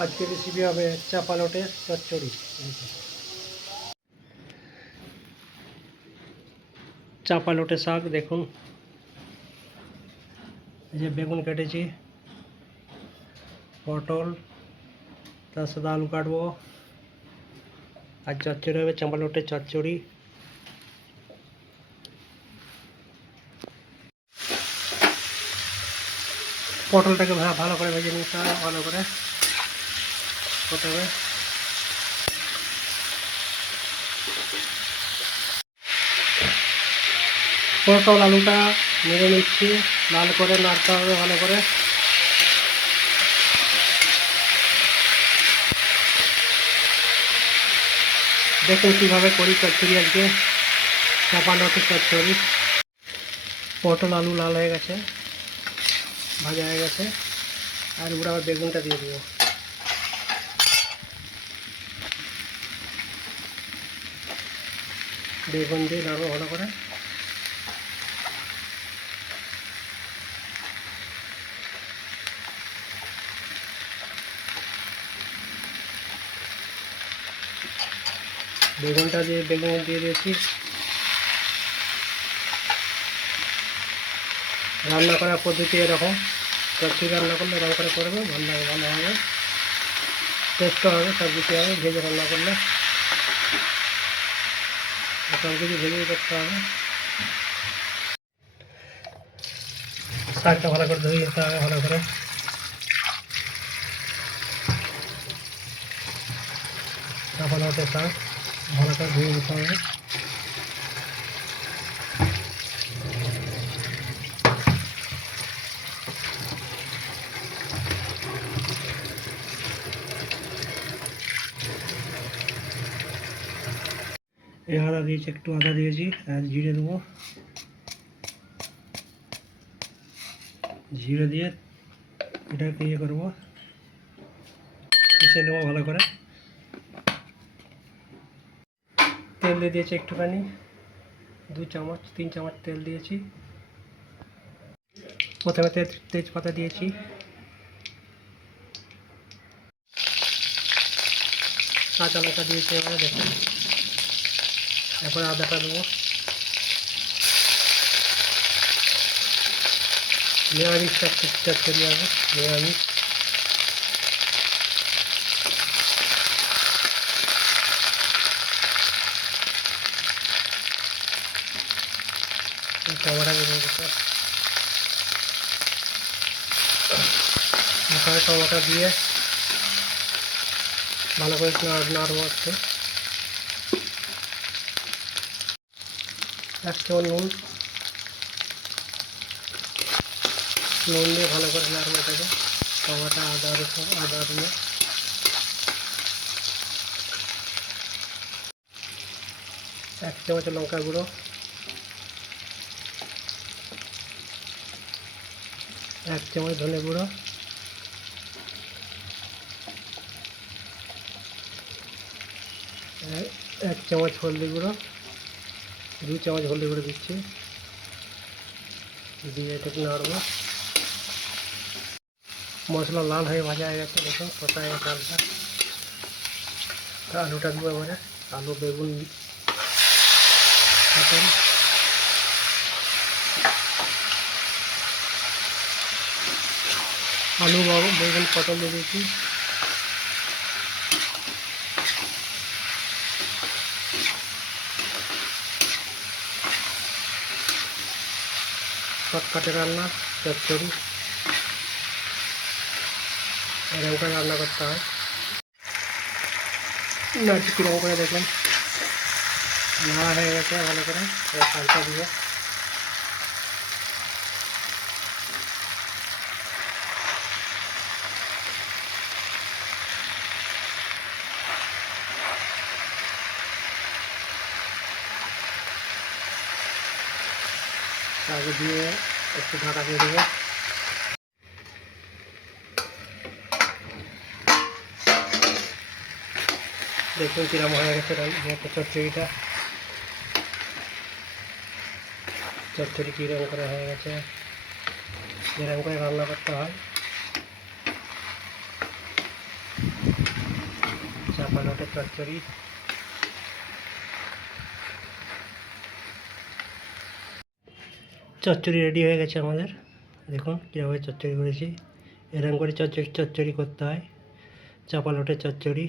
আজকে রেসিপি হবে চাপা লোটে চচ্চড়ি। চাপা লোটে শাক দেখুন, এই যে বেগুন কেটেছি, পটল, তার সাথে আলু কাটবো। আর চচ্চড়ি হবে চাপা লোটের চচ্চড়ি। পটলটাকে ভালো করে ভেজে নিতে হবে, ভালো করে প্রথমে পটল আলুটা নেড়ে নিচ্ছি, লাল করে নাড়তে হবে ভালো করে। দেখুন কীভাবে করি চচ্চড়ি আজকে, চাপা লোটের চচ্চড়ি। পটল আলু লাল হয়ে গেছে, ভাজা হয়ে গেছে, আর এবার আবার বেগুনটা দিয়ে দেবো। বেগুন দিয়ে নাড়বো ভালো করে। বেগুন দিয়ে দিয়েছি। রান্না করার পদ্ধতি এরকম, চচ্চড়ি রান্না করলে এরকম করে করবে, ভালো হবে, টেস্টও হবে, সব কিছু হবে। ভেজে রান্না করলে সব কিছু ভেজেই করতে হবে। শাকটা ভালো করে ধুয়ে যেতে হবে, ভালো করে চাপা লোটে শাক ভালো করে ধুয়ে যেতে হবে। এই আদা দিয়েছি, একটু আদা দিয়েছি, আর জিরে দেবো। জিরে দিয়ে এটাকে ইয়ে করবো, পিষে নেবো ভালো করে। তেল দিয়ে দিয়েছি একটুখানি, 2 চামচ 3 চামচ তেল দিয়েছি। প্রথমে তেজপাতা দিয়েছি, কাঁচা লঙ্কা দিয়েছি, এবারে দেখুন। এরপরে আদাটা দেবো। নিরামিষ চচ্চড়ি হবে, নিরামিষ। টমেটো দেবো, টমেটো দিয়ে ভালো করে নাড়বো একটু। 1 চামচ নুন দিয়ে ভালো করে নাড়বো এটাকে। টমেটো আদা দিয়ে 1 চামচ লঙ্কা গুঁড়ো, 1 চামচ ধনে গুঁড়ো, 1 চামচ হলদি গুঁড়ো, 2 চামচ হলদি গুঁড়ো দিচ্ছি, দিয়ে এটাকে নাড়বো। মশলা লাল হয়ে ভাজা হয়ে গেছে, দেখুন কষা হয়ে গেছে আলুটা। আলুটা দেবো এবারে, আলু বেগুন আলু বেগুন পটল দিয়ে দিয়েছি। শর্টকাটে রান্না চচ্চড়ি, এরকম করে রান্না করতে হয়। নাড়ছি কীরকম করে দেখুন, নাড়া হয়ে গেছে ভালো করে। শাকটা দিয়ে আগে দিয়ে একটু ঢাকা দিয়ে দেবো। দেখুন কিরকম হয়ে গেছে চচ্চড়িটা। চচ্চড়ি কীরকম করে হয়ে গেছে, এরকম করে রান্না করতে হয়। চাপা লোটের চচ্চড়ি। চচ্চড়ি রেডি হয়ে গেছে আমাদের। দেখুন কীভাবে চচ্চড়ি করেছি। এরকম করে চচ্চড়ি করতে হয়, চাপা লোটের চচ্চড়ি।